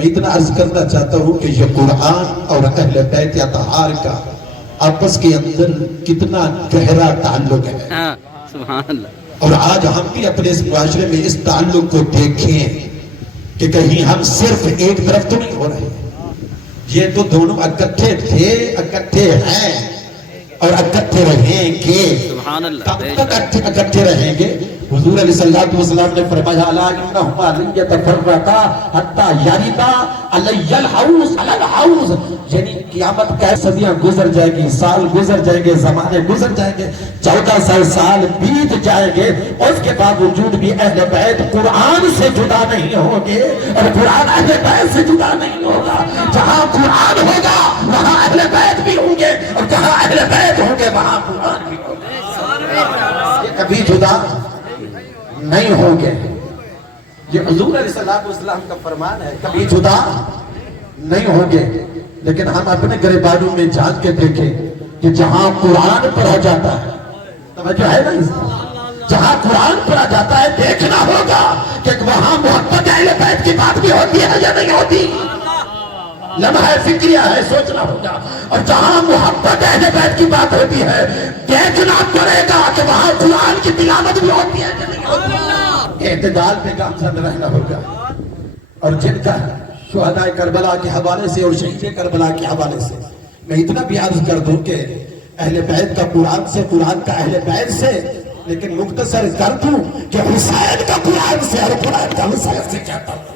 میں اتنا عرض کرنا چاہتا ہوں کہ یہ قرآن اور اہل بیت اطہار کا آپس کے اندر کتنا گہرا تعلق ہے. سبحان اللہ. اور آج ہم بھی اپنے اس معاشرے میں اس تعلق کو دیکھیں کہ کہیں ہم صرف ایک طرف تو نہیں ہو رہے. یہ تو دونوں اکٹھے تھے، اکٹھے ہیں اور اکٹھے رہیں گے. سبحان اللہ. کب تک اکٹھے رہیں گے؟ حضور علیہ الصلوۃ والسلام نے فرمایا الا انہما لن یتفرقا حتی یردا علی الحوض علی الحوض، یعنی قیامت کا صدیاں گزر جائے گی، سال گزر جائیں گے، زمانے گزر جائیں گے، 1400 سال بیت جائیں گے، اس کے باوجود بھی اہل بیت قرآن سے جدا نہیں ہوں گے اور قرآن اہل بیت سے جدا نہیں ہوگا. جہاں قرآن ہوگا وہاں اہل بیت بھی ہوں گے اور جہاں اہل بیت ہوں گے وہاں قرآن بھی ہوگا. یہ کبھی جدا نہیں ہوں گے. یہ حضور علیہ السلام کا فرمان ہے، کبھی جدا نہیں ہوں گے. لیکن ہم اپنے گریبانوں میں جھانک کے دیکھیں کہ جہاں قرآن پڑھا جاتا ہے، توجہ ہے نا، جہاں قرآن پڑھا جاتا ہے دیکھنا ہوگا کہ وہاں محبت اہل بیت کی بات بھی ہوتی ہے یا نہیں ہوتی. لمحہ فکریہ ہے، سوچنا ہوگا. اور جہاں محبت اہل بیت کی بات ہوتی ہے دیکھنا پڑے گا کہ وہاں قرآن کی تلاوت بھی ہوتی ہے یا نہیں ہوتی. اعتدال پہ گامزن رہنا ہوگا. اور جن کا شہداء کربلا کے حوالے سے اور شہید کربلا کے حوالے سے میں اتنا بھی عرض کر دوں کہ اہل بیت کا قرآن سے، قرآن کا اہل بیت سے، لیکن مختصر کر دوں کہ حسین کا قرآن سے اور قرآن کا حسین سے کیا تعلق.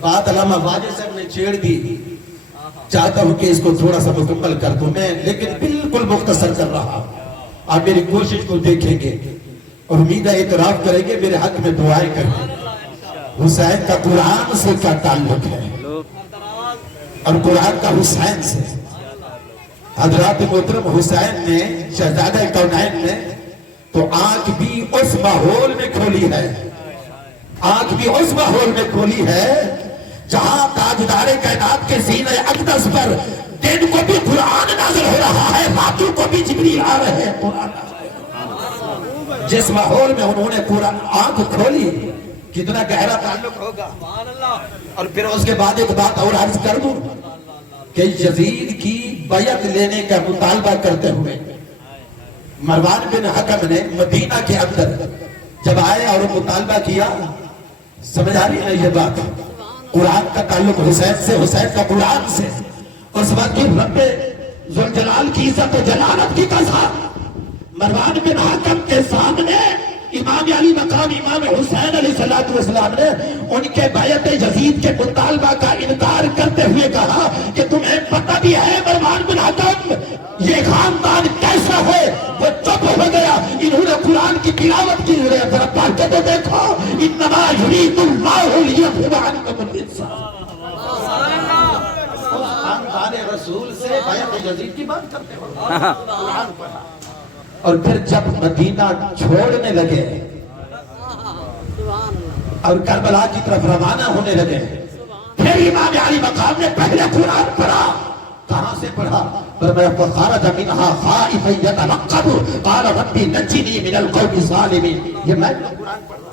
بات علامہ واجد صاحب نے چھیڑ دی، چاہتا ہوں کہ اس کو تھوڑا سا مکمل کر دوں میں، لیکن بالکل مختصر کر رہا ہوں. آپ میری کوشش کو دیکھیں گے اور امید ہے اعتراف کریں گے، میرے حق میں دعائیں کریں گے. حسین کا قرآن سے کیا تعلق ہے اور قرآن کا حسین سے. حضرات محترم حسین نے، شہزادہ کونین نے تو آنکھ بھی اس ماحول میں کھولی ہے، آنکھ بھی اس ماحول میں کھولی ہے جہاں تاجدار کائنات کے سینہ اقدس پر دن کو بھی قرآن نازل ہو رہا ہے، راتوں کو بھی جبریل آ رہے ہیں قرآن نازل. جس ماحول میں انہوں نے قرآن آنکھ کھولی، کتنا گہرا تعلق ہوگا. اور پھر اس کے بعد ایک بات اور عرض کر دوں کہ یزید کی بیعت لینے کا مطالبہ کرتے ہوئے مروان بن حکم نے مدینہ کے اندر جب آئے اور مطالبہ کیا، سمجھ آ رہی ہے یہ بات، قرآن کا تعلق حسین سے، حسین کا قرآن سے. اس وقت کی رب ذوالجلال کی عزت و جلالت کی قسم مروان بن حکم کے سامنے امام علی مقام امام حسین علیہ السلام نے ان کے بیعت یزید کے مطالبہ کا انکار کرتے ہوئے کہا کہ تمہیں پتہ بھی ہے مروان بن حکم یہ خاندان کیسا ہے. وہ چپ ہو گیا. انہوں نے قرآن کی تلاوت کی، ذرا پڑھ کے تو دیکھو، انما یرید اللہ لیذھب عنکم الرجس. خاندان رسول سے بیعت یزید کی بات کرتے ہو، قرآن پڑھا. اور پھر جب مدینہ چھوڑنے لگے اور کربلا کی طرف روانہ ہونے لگے، پھر امام علی مقام نے پہلے قرآن پڑھا. کہاں سے پڑھا؟ فرمایا فخرج منها خائفا يترقب قال رب نجني من القوم الظالمين. یہ میں قرآن پڑھا،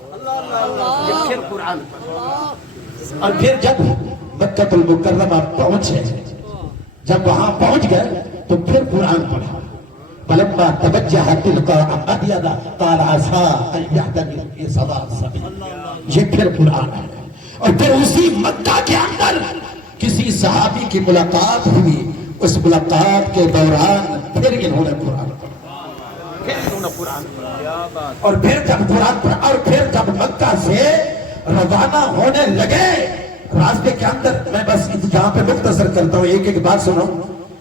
یہ پھر قرآن پڑھا. اور پھر جب مکہ المکرمہ پہنچے، جب وہاں پہنچ گئے تو پھر قرآن پڑھا. فلما توجہ تلقاء مدین قال عسى ان يهدني سواء السبيل. یہ پھر قرآن ہے. اور پھر اسی مکہ کے اندر کسی صحابی کی ملاقات ہوئی، اس ملاقات کے دوران پھر انہوں نے قرآن پڑھا. اور پھر جب قرآن پڑھا اور پھر جب مکہ سے روانہ ہونے لگے، راستے کے اندر میں بس یہاں پہ مختصر کرتا ہوں، ایک ایک بات سنو.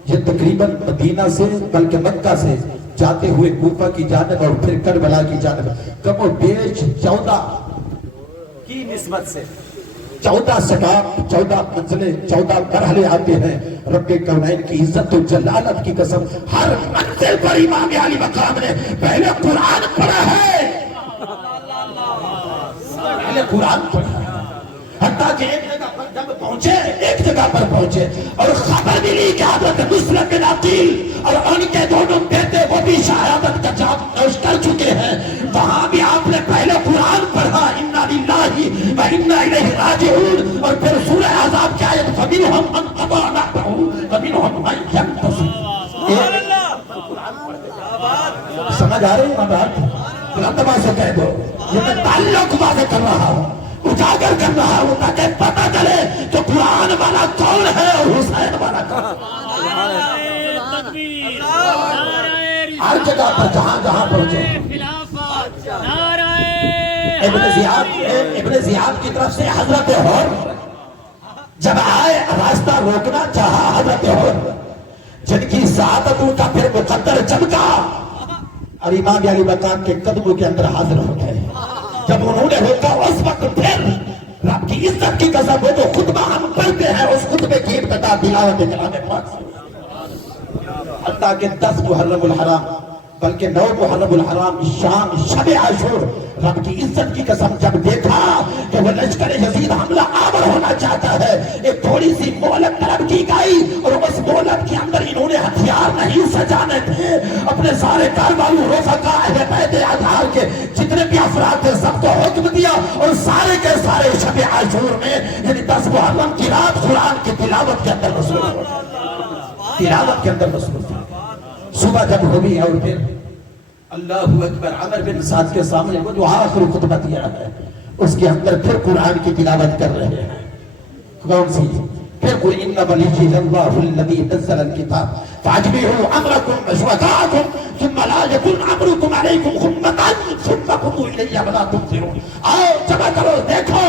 یہ تقریباً مدینہ سے بلکہ مکہ سے جاتے ہوئے کوفہ کی جانب اور پھر کربلا کی جانب کم و بیش 14 کی نسبت سے 14 سٹاپ، 14 منزلیں، 14 مرحلے آتے ہیں. رب کونین کی عزت و جلالت کی قسم ہر منزل پر امام علی مقام نے پہلے قرآن پڑھا ہے، پہلے قرآن پڑھا ہے. حتیٰ کہ ایک جگہ پر جب پہنچے، ایک جگہ پر پہنچے اور خبر ملی کہ حضرت مسلم بن عقیل اور ان کے دونوں بیٹے وہ بھی شہادت کا جام نوش کر چکے ہیں. وہاں بھی آپ نے پہلے قرآن پڑھا، انا للہ و وَإِنَّا إِلَيْهِ راجعون، اور پھر سورہ احزاب کی آیت فَمِنْهُمْ مَنْ قَضَىٰ نَحْبَهُ وَمِنْهُمْ مَنْ يَنتَظِرُ۔ سمجھ آ رہی ہے بات؟ بلندما سے کہہ دو، یہ میں تعلق واضح کر رہا ہوں، اجاگر کر رہا ہوں تاکہ پتہ چلے کہ قرآن والا کون ہے اور حسین والا کون ہے۔ ہر جگہ پر جہاں جہاں پہنچے ابن زیاد کی طرف سے حضرت حر جب آئے راستہ روکنا چاہا، حضرت حر جن کی سعادتوں کا پھر مقدر چمکا اور امام علی مقام کے قدموں کے اندر حاضر ہو گئے۔ جب انہوں نے ہوگا اس وقت پھر رب کی عزت کی قسم، وہ جو خطبہ ہم پڑھتے ہیں اس خطبے کی ابتدا تلاوت کلام پاک سے، حتیٰ کہ 10 محرم الحرام بلکہ 9 محرم الحرام شام شب عاشور، رب کی عزت کی قسم جب دیکھا کہ وہ لشکر یزید حملہ آور ہونا چاہتا ہے، ایک تھوڑی سی مہلت طلب کی گئی اور اس مہلت کے اندر انہوں نے ہتھیار نہیں سجانے تھے، اپنے سارے کاروباری رفقا اہل بیت اطہار کے جتنے بھی افراد تھے سب کو حکم دیا اور سارے کے سارے شب عاشور میں یعنی 10 محرم کی رات قرآن کی تلاوت کے اندر مصروف ہو، تلاوت کے اندر مصروف ہو۔ صبح جب ہوئی اور پھر اللہ اکبر عمر بن سعد کے سامنے وہ جو آخر خطبہ دیا ہے اس کے اندر پھر قرآن کی تلاوت کر رہے ہیں۔ کون سی؟ پھر قل ان ولی اللہ الذی نزل الکتاب فاجمعوا امرکم وشرکاءکم ثم لا یکن امرکم علیکم غمۃ ثم قضوا الی ولا تنظرون۔ آؤ جمع کرو، دیکھو،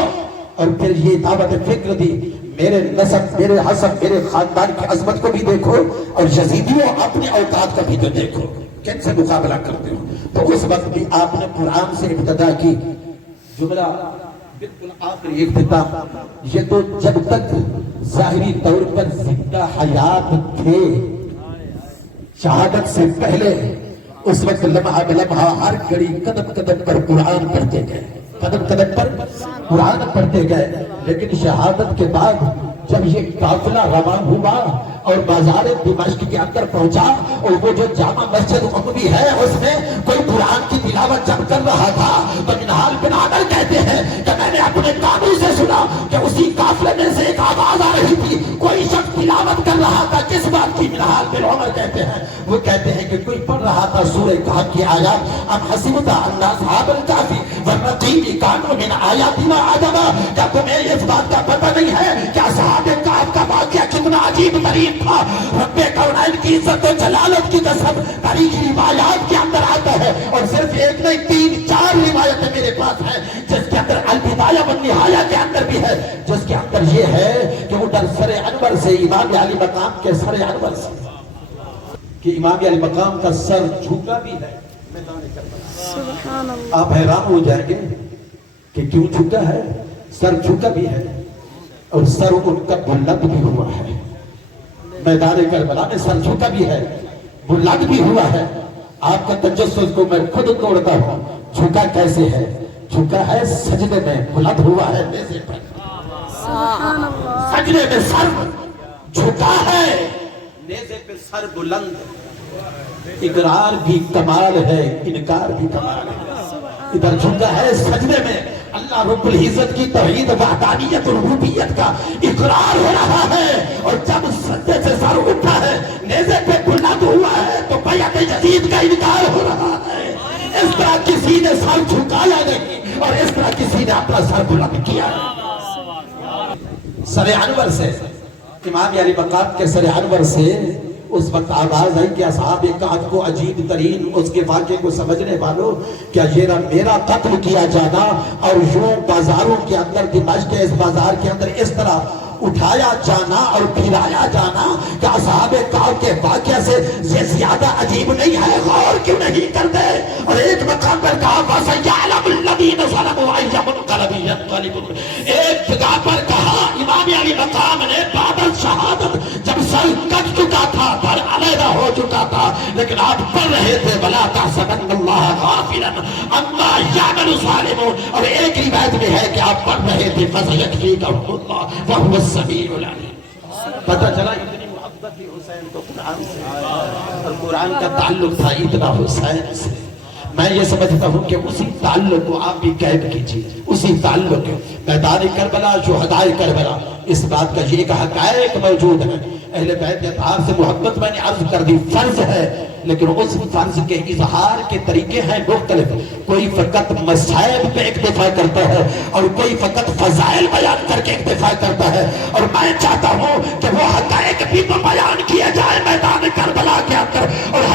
اور پھر یہ دعوت فکر دی، میرے نسب، میرے حسب، میرے خاندان کی عظمت کو بھی دیکھو اور یزیدیوں اپنے اوقات کا بھی تو دیکھو، کن سے مقابلہ کرتے ہو۔ تو اس وقت بھی آپ نے قرآن سے ابتدا کی، جملہ بالکل آخری اختتام، یہ تو جب تک ظاہری طور پر زندہ حیات تھے، شہادت سے پہلے اس وقت لمحہ بلمحہ ہر گھڑی قدم قدم پر قرآن پڑھتے گئے، قدم قدم پر قرآن پڑھتے گئے، لیکن شہادت کے بعد جب یہ قافلہ روان ہوا اور بازار دمشق کے اندر پہنچا اور وہ جو جامع مسجد عمومی ہے اس میں کوئی قرآن کی تلاوت جب کر رہا تھا تو منہال بن عامر کہتے ہیں کہ میں نے اپنے کانوں سے سنا کہ اسی قافلے میں سے ایک آواز آ رہی تھی، کوئی شخص تلاوت کر رہا تھا۔ کس بات کی؟ منہال بن عامر کہتے ہیں، وہ کہتے ہیں کہ کوئی پڑھ رہا تھا سورہ کہف کی آیات، ام حسبت ان اصحاب الکہف والرقیم کانوا من آیاتنا عجبا۔ کیا تمہیں اس بات کا پتہ نہیں ہے کہ اصحاب کہف کا واقعہ کتنا عجیب ترین تھا؟ رب کونین کی عزت و جلالت کی قسم تاریخی روایات کے اندر آتا ہے، اور صرف ایک نہیں 3-4 روایتیں میرے پاس ہیں جس کے اندر البدایہ والنہایہ کے اندر بھی ہے، جس کے اندر یہ ہے کہ وہ در سر انور سے امام علی مقام کے سر انور سے کہ امام علی مقام کا سر جھکا بھی ہے۔ سبحان اللہ، آپ حیران ہو جائیں گے کہ کیوں جھکا ہے، سر جھکا بھی ہے اور سر ان کا بلند بھی ہوا ہے۔ میدان کربلا میں سر جھکا بھی ہے، بلند بھی ہوا ہے۔ آپ کا تجسس کو میں خود توڑتا ہوں، جھکا کیسے ہے؟ جھکا ہے سجدے میں، بلند ہوا ہے نیزے پر، سبحان اللہ، سجدے میں سر جھکا ہے، نیزے پہ سر بلند۔ اقرار بھی کمال ہے، انکار بھی کمال ہے۔ ادھر جھکا ہے سجدے میں، اللہ رب العزت کی توحید وحدانیت ربوبیت کا اقرار ہو رہا ہے، اور جب سجدے سے سر اٹھا ہے، نیزے پہ بلند ہوا ہے تو بیعت یزید کا انکار ہو رہا ہے۔ اس طرح کسی نے سر جھکایا نہیں اور اس طرح کسی نے اپنا سر بلند کیا ہے۔ سر انور سے، امام علی مقام کے سر انور سے اس وقت آواز آئی کہ اصحاب کہف کو عجیب ترین اس کے واقعے کو سمجھنے والوں، کیا یہ میرا قتل کیا جانا اور یوں بازاروں کے اندر دمشق کے اس بازار کے اندر اس طرح اٹھایا جانا اور پھرایا جانا کہ اصحاب کہف کے واقعے سے یہ زیادہ عجیب نہیں ہے؟ غور کیوں نہیں کرتے؟ اور ایک مقام پر کہا فَسَيَعْلَمُ الَّذِينَ ظَلَمُوا أَيَّ مُنقَلَبٍ يَنقَلِبُونَ۔ ایک جگہ پر کہا امام علی مقام نے بعد الشہادت جب سر کٹ چکا تھا، پر علیحدہ ہو چکا تھا، لیکن آپ پڑھ رہے تھے وَلَا تَحْسَبَنَّ اللَّهَ غَافِلًا عَمَّا يَعْمَلُ الظَّالِمُونَ، اور ایک روایت میں ہے کہ آپ پڑھ رہے تھے فَسَيَكْفِيكَهُمُ اللَّهُ وَهُوَ السَّمِيعُ الْعَلِيمُ۔ پتہ چلا اتنی محبت تھی حسین کو قرآن سے، اور قرآن کا تعلق تھا اتنا حسین سے۔ میں یہ سمجھتا ہوں کہ اسی تعلق کو آپ بھی قید کیجیے، اسی تعلق میدان کربلا، شہدائے کربلا، اس بات کا یہ ایک حقائق موجود ہے۔ اہل بیت کے اطہار سے محبت میں نے عرض کر دی فرض ہے، لیکن اس فرض کے اظہار کے طریقے ہیں مختلف۔ کوئی فقط مصائب پہ اکتفا کرتا ہے اور کوئی فقط فضائل بیان کر کے اکتفا کرتا ہے، اور میں چاہتا ہوں کہ وہ حقائق بھی تو بیان کیے جائے میدان کربلا کے اندر، اور